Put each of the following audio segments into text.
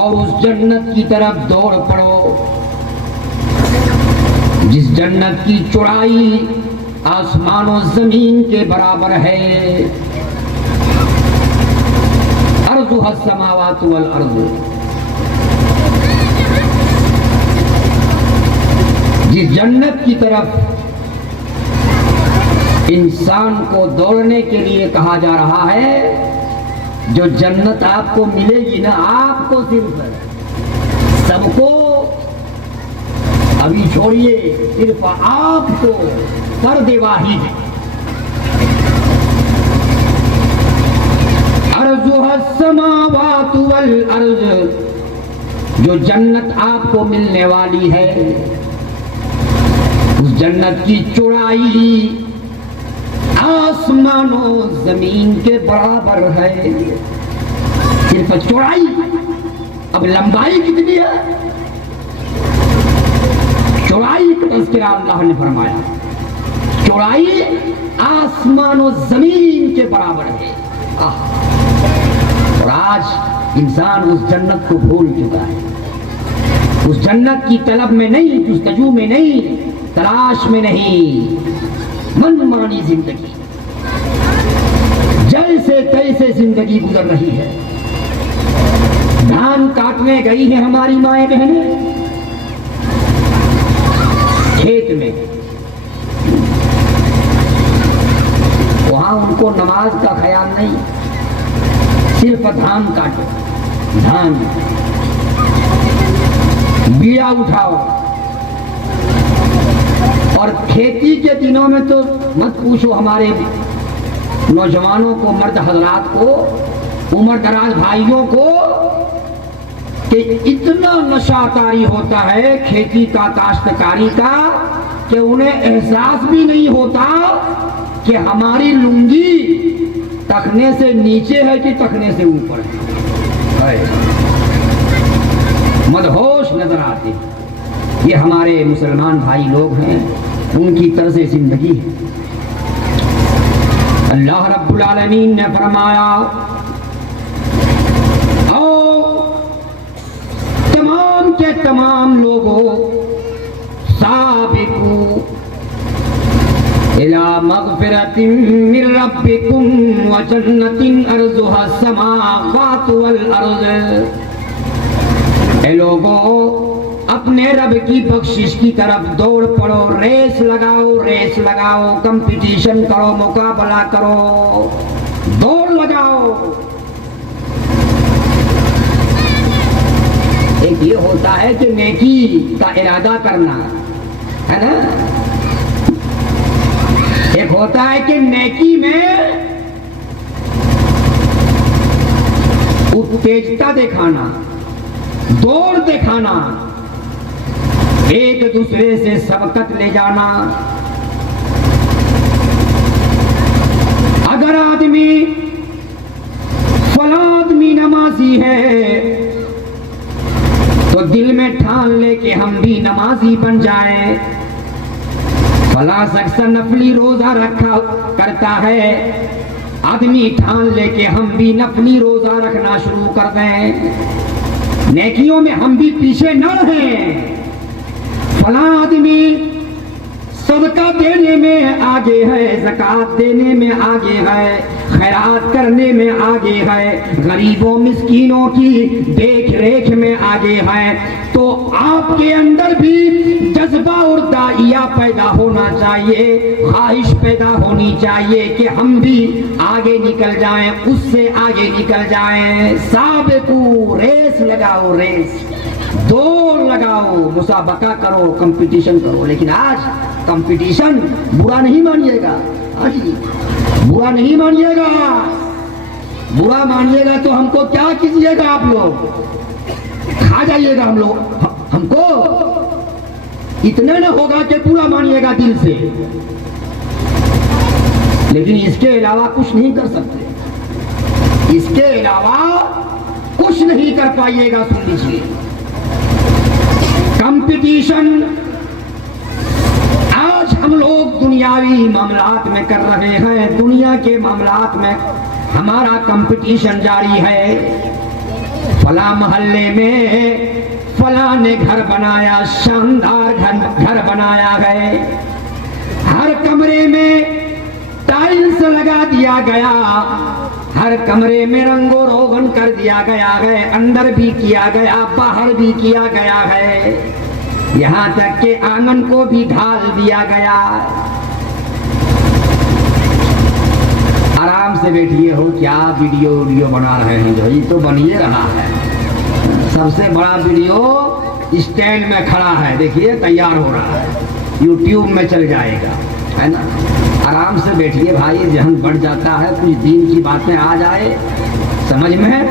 और उस जन्नत की तरफ दौड़ पड़ो जिस जन्नत की चौड़ाई आसमान और जमीन के बराबर है। अर्ज़ुहा समावातु वल अर्ज़, जिस जन्नत की तरफ इंसान को दौड़ने के लिए कहा जा रहा है, जो जन्नत आपको मिलेगी ना, आपको सिर्फ, सबको अभी छोड़िए, सिर्फ आपको पर्दे वाहिद अर्ज़ुहा समावातु वल अर्ज़, जो जन्नत आपको मिलने वाली है उस जन्नत की चौड़ाई आसमानों जमीन के बराबर है। सिर्फ चौड़ाई, अब लंबाई कितनी है? चौड़ाई का तज़किरा अल्लाह ने फरमाया, चौड़ाई आसमानों जमीन के बराबर है। और आज इंसान उस जन्नत को भूल चुका है, उस जन्नत की तलब में नहीं, जुस्तजू में नहीं, तलाश में नहीं, मनमानी जिंदगी, जैसे तैसे जिंदगी गुजर रही है। धान काटने गई है हमारी माएं बहनें खेत में, वहां उनको नमाज का ख्याल नहीं, सिर्फ धान काटो, धान बीड़ा उठाओ। और खेती के दिनों में तो मत पूछो हमारे नौजवानों को, मर्द हजरात को, उम्र दराज भाइयों को, कि इतना नशा तारी होता है खेती का, काश्तकारी का, कि उन्हें एहसास भी नहीं होता कि हमारी लुंगी तखने से नीचे है कि तखने से ऊपर है। मदहोश नजर आते। ये हमारे मुसलमान भाई लोग हैं, उनकी तर्ज जिंदगी है। अल्लाह रब्बुल आलमीन ने फरमाया, तमाम के तमाम लोगों, साबिकू इला मग़फ़िरतिन मिन रब्बिकुम व जन्नतिन अर्ज़ुहा समावातु वल अर्ज़। ए लोगों, अपने रब की बख्शिश की तरफ दौड़ पड़ो, रेस लगाओ, कंपटीशन करो, मुकाबला करो, दौड़ लगाओ। एक ये होता है कि नेकी का इरादा करना, है ना, एक होता है कि नेकी में उत्तेजता दिखाना, दौड़ दिखाना, एक दूसरे से सबकत ले जाना। अगर आदमी, फला आदमी नमाजी है, तो दिल में ठान ले कि हम भी नमाजी बन जाएं। फला शख्स नफली रोजा रखा करता है, आदमी ठान ले कि हम भी नफली रोजा रखना शुरू कर दें, नेकियों में हम भी पीछे न रहें। फला आदमी सदका देने में आगे है, ज़कात देने में आगे है, खैरात करने में आगे है, गरीबों मिस्कीनों की देख रेख में आगे है, तो आपके अंदर भी जज्बा और दाइया पैदा होना चाहिए, ख्वाहिश पैदा होनी चाहिए कि हम भी आगे निकल जाएं, उससे आगे निकल जाएं। साबिकू, रेस लगाओ, रेस, दौड़ लगाओ, मुसाबका करो, कंपटीशन करो। लेकिन आज कंपटीशन बुरा नहीं मानिएगा, आज बुरा नहीं मानिएगा, बुरा मानिएगा तो हमको क्या कीजिएगा, आप लोग खा जाइएगा हम लोग, हमको इतना न होगा कि पूरा मानिएगा दिल से, लेकिन इसके अलावा कुछ नहीं कर सकते, इसके अलावा कुछ नहीं कर पाइएगा। सुन लीजिए, कंपटीशन आज हम लोग दुनियावी मामलात में कर रहे हैं, दुनिया के मामलात में हमारा कंपटीशन जारी है। फला मोहल्ले में फला ने घर बनाया, शानदार घर बनाया है। हर कमरे में टाइल्स लगा दिया गया, हर कमरे में रंगो रोगन कर दिया गया है, अंदर भी किया गया, बाहर भी किया गया है, यहाँ तक के आंगन को भी ढाल दिया गया। आराम से बैठिए, हो क्या वीडियो बना रहे हैं, जो ये तो बनिए रहा है। सबसे बड़ा वीडियो स्टैंड में खड़ा है, देखिए तैयार हो रहा है, यूट्यूब में चल जाएगा, है ना। आराम से बैठिए भाई, जहन बढ़ जाता है, कुछ दीन की बातें आ जाए समझ में।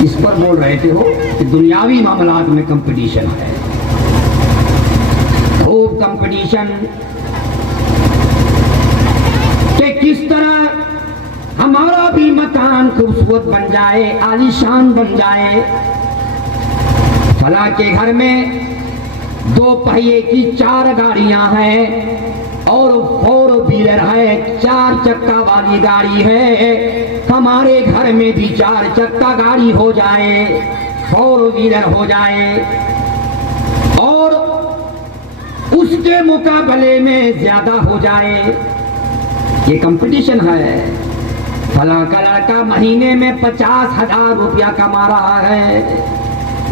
किस पर बोल रहे थे हो कि दुनियावी मामलात में कंपटीशन है, खूब कंपटीशन कि किस तरह हमारा भी मकान खूबसूरत बन जाए, आलीशान बन जाए। फला के घर में 2 पहिए की 4 गाड़ियां हैं और 4 व्हीलर है, 4 चक्का वाली गाड़ी है। हमारे घर में भी 4 चक्का गाड़ी हो जाए, 4 व्हीलर हो जाए और उसके मुकाबले में ज्यादा हो जाए। ये कंपटीशन है। फला का लड़का महीने में 50,000 रुपया कमा रहा है,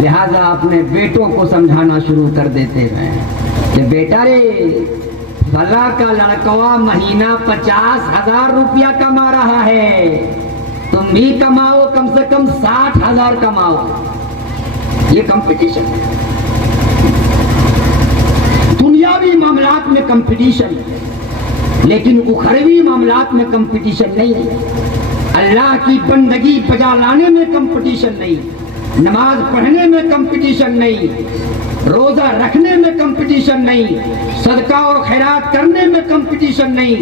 लिहाजा अपने बेटों को समझाना शुरू कर देते हैं कि बेटा रे, फला का लड़का महीना 50,000 रुपया कमा रहा है, तुम भी कमाओ, कम से कम 60,000 कमाओ। ये कंपटीशन है, दुनियावी मामलात में कंपटीशन, लेकिन उखरवी मामलात में कंपटीशन नहीं है। अल्लाह की बंदगी बजा लाने में कंपटीशन नहीं, नमाज पढ़ने में कंपटीशन नहीं, रोजा रखने में कंपटीशन नहीं, सदका और खैरात करने में कंपटीशन नहीं,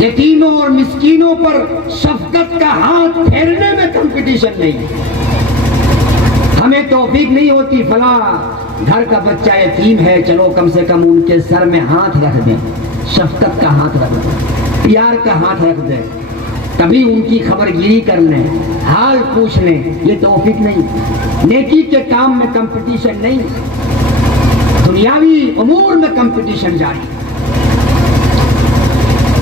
यतीमों और मिस्कीनों पर शफकत का हाथ फेरने में कंपटीशन नहीं। हमें तौफीक नहीं होती, फला घर का बच्चा यतीम है, चलो कम से कम उनके सर में हाथ रख दें, शफकत का हाथ रख दें, प्यार का हाथ रख दें, कभी उनकी खबरगिरी कर लें, हाल पूछ लें। ये तौफीक नहीं। नेकी के काम में कंपटीशन नहीं, दुनियावी उमूर में कंपटीशन जारी।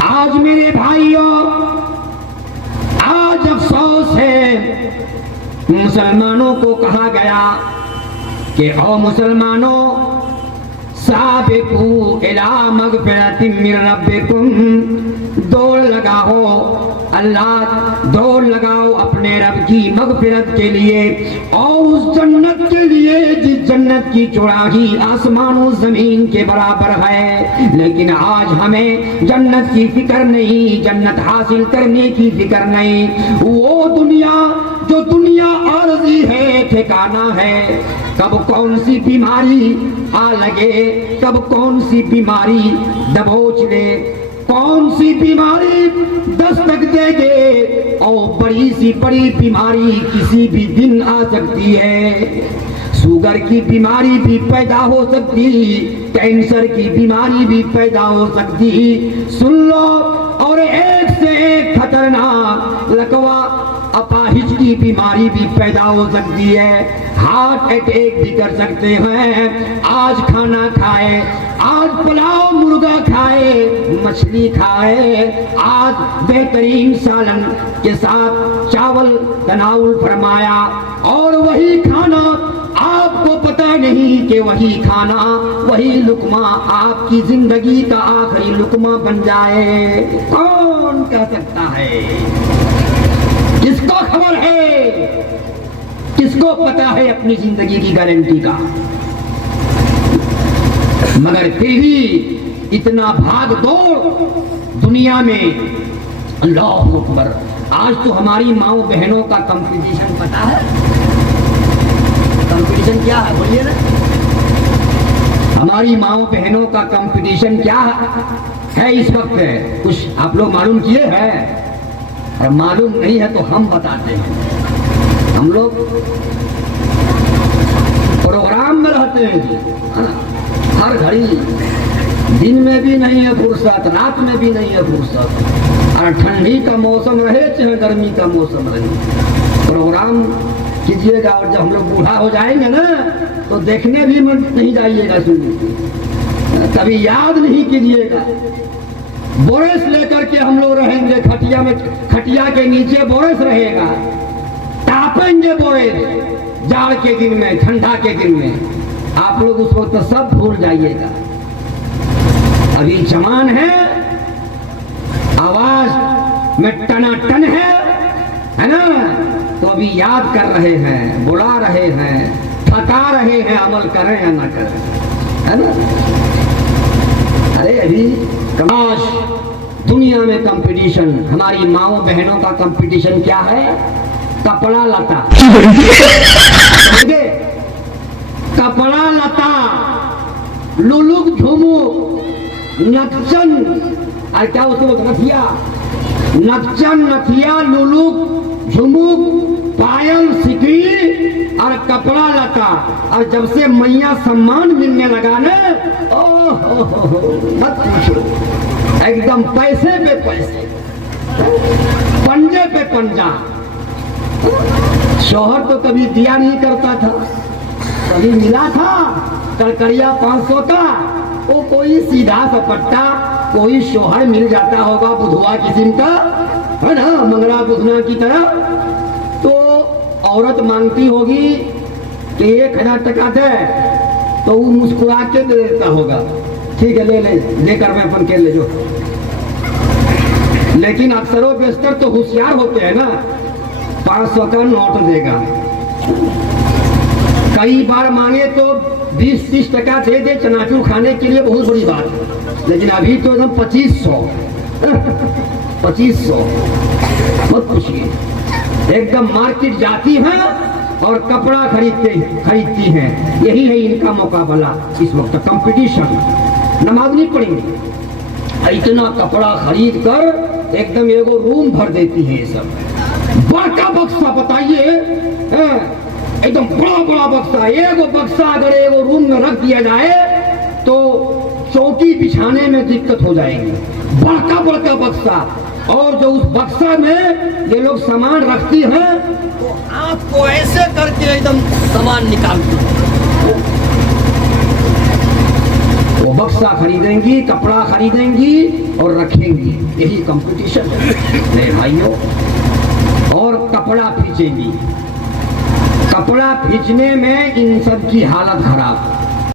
आज मेरे भाइयों, आज अफसोस है, मुसलमानों को कहा गया कि ओ मुसलमानों, साबिकू इला मगफिरतिम मिन रब्बिकुम, दौड़ लगाओ अल्लाह, दौड़ लगाओ अपने रब की मगफिरत के लिए और उस जन्नत के लिए जिस जन्नत की चौड़ाई आसमानों जमीन के बराबर है। लेकिन आज हमें जन्नत की फिक्र नहीं, जन्नत हासिल करने की फिक्र नहीं। वो दुनिया जो दुनिया आरज़ी है, ठिकाना है, कब कौन सी बीमारी आ लगे, कब कौन सी बीमारी दबोच ले, कौन सी बीमारी दस्तक देगे और बड़ी सी बड़ी बीमारी किसी भी दिन आ सकती है। शुगर की बीमारी भी पैदा हो सकती, कैंसर की बीमारी भी पैदा हो सकती, सुन लो, और एक से एक खतरनाक लकवा अपाहिज की बीमारी भी पैदा हो सकती है, हार्ट अटैक भी कर सकते हैं। आज खाना खाए, आज पुलाव मुर्गा खाए, मछली खाए, आज बेहतरीन सालन के साथ चावल तनाउल फरमाया, और वही खाना आपको पता नहीं कि वही खाना, वही लुकमा आपकी जिंदगी का आखिरी लुकमा बन जाए। कौन कह सकता है? किसको खबर है? किसको पता है अपनी जिंदगी की गारंटी का? मगर फिर भी इतना भाग दौड़ दुनिया में, अल्लाहु अकबर। आज तो हमारी माओ बहनों का कंपटीशन पता है? कंपटीशन क्या है बोलिए ना? हमारी माओ बहनों का कंपटीशन क्या है इस वक्त? कुछ आप लोग मालूम किए हैं? और मालूम नहीं है तो हम बताते हैं। हम लोग प्रोग्राम में रहते हैं जी, है ना? हर घड़ी, दिन में भी नहीं है फुर्सत, रात में भी नहीं है फुर्सत, और ठंडी का मौसम रहे चाहे गर्मी का मौसम रहे, प्रोग्राम कीजिएगा और जब हम लोग बूढ़ा हो जाएंगे ना तो देखने भी मन नहीं जाइएगा सुनने, कभी याद नहीं कीजिएगा। बोरस लेकर के हम लोग रहेंगे खटिया में, खटिया के नीचे बोरस रहेगा, तापेंगे बोरस जाड़ के दिन में, ठंडा के दिन में। आप लोग उस वक्त सब भूल जाइएगा। अभी जवान है, आवाज में टनाटन है ना, तो अभी याद कर रहे हैं, बुला रहे हैं, थका रहे हैं, अमल करें या ना करें, है ना। अरे अभी काश दुनिया में कंपटीशन, हमारी माओ बहनों का कंपटीशन क्या है? कपड़ा लता। कपड़ा लता, लुलुक झुमुक, नक्चन, और क्या उसको नथिया, नक्चन, नथिया, लुलुक झुमुक, पायल, सिकड़ी और कपड़ा लता। और जब से मैया सम्मान मिलने लगा ना, मत पूछो, एकदम पैसे पे पैसे, पंजे पे पंजा। शोहर तो कभी दिया नहीं करता था, कभी मिला था कड़कड़िया 500 का, वो कोई सीधा सपट्टा कोई शोहर मिल जाता होगा बुधवा किस्म का, है ना, मंगला बुधना की तरह। तो औरत मांगती होगी कि 1000 टका दे, तो वो मुस्कुरा के दे देता होगा, ठीक है ले ले, लेकर मैं अपन के ले जो। लेकिन अक्सरों बेशतर तो होशियार होते हैं ना, 500 का नोट देगा। कई बार मांगे तो 20-30 टका दे दे चनाचूर खाने के लिए, बहुत बड़ी बात है। लेकिन अभी तो एकदम 2500 2500 मत पूछिए। एकदम मार्केट जाती है और कपड़ा खरीदती हैं। यही है इनका मुकाबला इस वक्त, कंपटीशन। नमाज नहीं पढ़ेंगे, इतना कपड़ा खरीद कर एकदम एगो रूम भर देती है। ये सब बड़का बक्सा, बताइए, एकदम बड़ा बड़ा बक्सा। एगो बक्सा अगर एगो रूम में रख दिया जाए तो चौकी बिछाने में दिक्कत हो जाएगी। बड़का बड़का बक्सा, और जो उस बक्सा में ये लोग सामान रखती हैं तो आपको ऐसे करके एकदम सामान निकालती है। वो बक्सा खरीदेंगी, कपड़ा खरीदेंगी और रखेंगी। यही कंपटीशन है मेरे भाइयों। और कपड़ा खींचेंगी, कपड़ा खींचने में इन सब की हालत खराब।